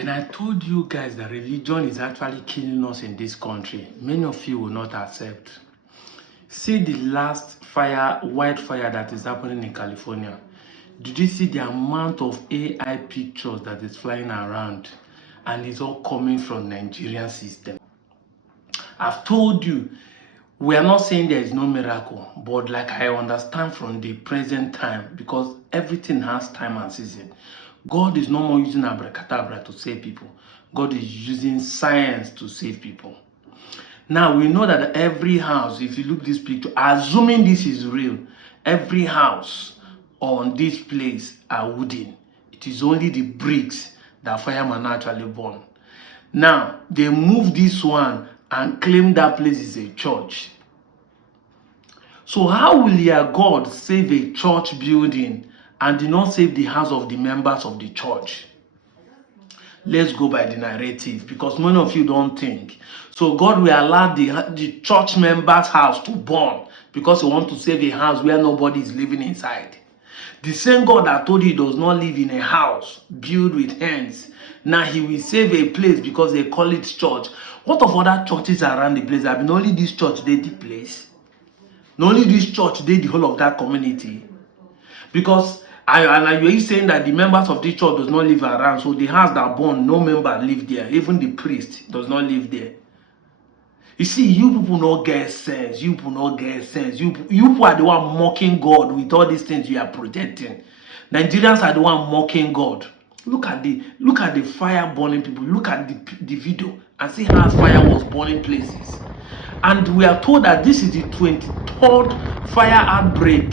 When I told you guys that religion is actually killing us in this country, many of you will not accept. See the last wildfire that is happening in California. Did you see the amount of AI pictures that is flying around? And it's all coming from Nigerian system. I've told you, we are not saying there is no miracle, but like I understand from the present time, because everything has time and season. God is no more using abracadabra to save people. God is using science to save people. Now we know that every house, if you look this picture, assuming this is real, every house on this place are wooden. It is only the bricks that firemen actually burn. Now they move this one and claim that place is a church. So how will your God save a church building and do not save the house of the members of the church? Let's go by the narrative, because many of you don't think. So God will allow the church members' house to burn because he wants to save a house where nobody is living inside. The same God that told you he does not live in a house built with hands, now he will save a place because they call it church. What of other churches around the place? I mean, only this church did the place. Not only this church did the whole of that community. Because you're saying that the members of this church does not live around, so the house that born, no member live there. Even the priest does not live there. You see, you people not get sense. You people not get sense. You people are the one mocking God with all these things you are projecting. Nigerians are the one mocking God. Look at the fire burning people. Look at the video and see how fire was burning places. And we are told that this is the 23rd fire outbreak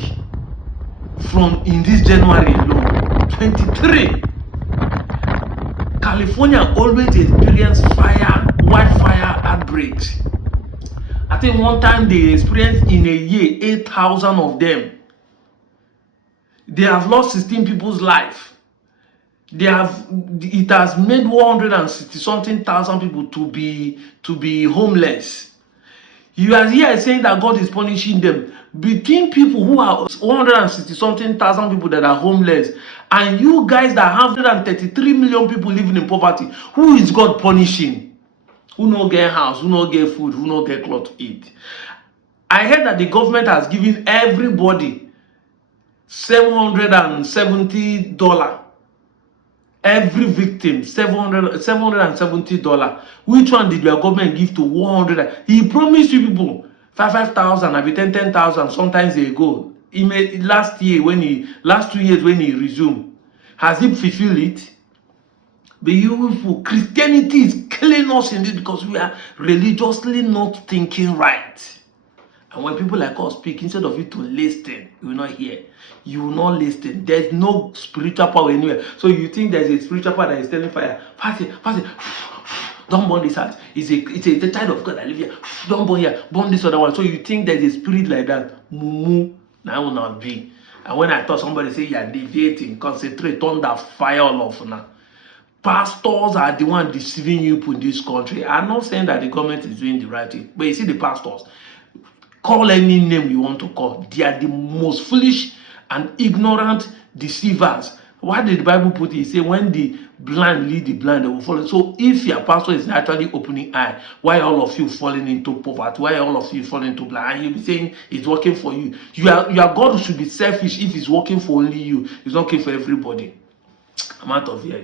from in this January alone. 23. California always experience wildfire outbreaks. I think one time they experienced in a year 8,000 of them. They have lost 16 people's life. It has made 160 something thousand people to be homeless. You are here saying that God is punishing them. Between people who are 160 something thousand people that are homeless and you guys that have 133 million people living in poverty, who is God punishing? Who no get house, who no get food, who no get clothes to eat? I heard that the government has given everybody $770. Every victim, $770. Which one did your government give to 100? He promised you people 5,000, maybe 10,000 sometimes ago. He made last 2 years when he resumed. Has he fulfilled it? But you people, Christianity is killing us in this because we are religiously not thinking right. And when people like us speak, instead of you to listen, you will not hear. You will not listen. There's no spiritual power anywhere. So you think there's a spiritual power that is telling fire, fast it, don't burn this house. It's a child of God that live here. Don't burn here, burn this other one. So you think there's a spirit like that. Mumu, that will not be. And when I thought somebody say you're deviating, concentrate, turn that fire all off now. Pastors are the one deceiving you in this country. I'm not saying that the government is doing the right thing, but you see the pastors. Call any name you want to call. They are the most foolish and ignorant deceivers. Why did the Bible put it? It say when the blind lead the blind, they will follow. So if your pastor is actually opening eye, why all of you falling into poverty? Why all of you falling into blind? And you'll be saying it's working for you. Your God should be selfish if it's working for only you. It's not working for everybody. I'm out of here.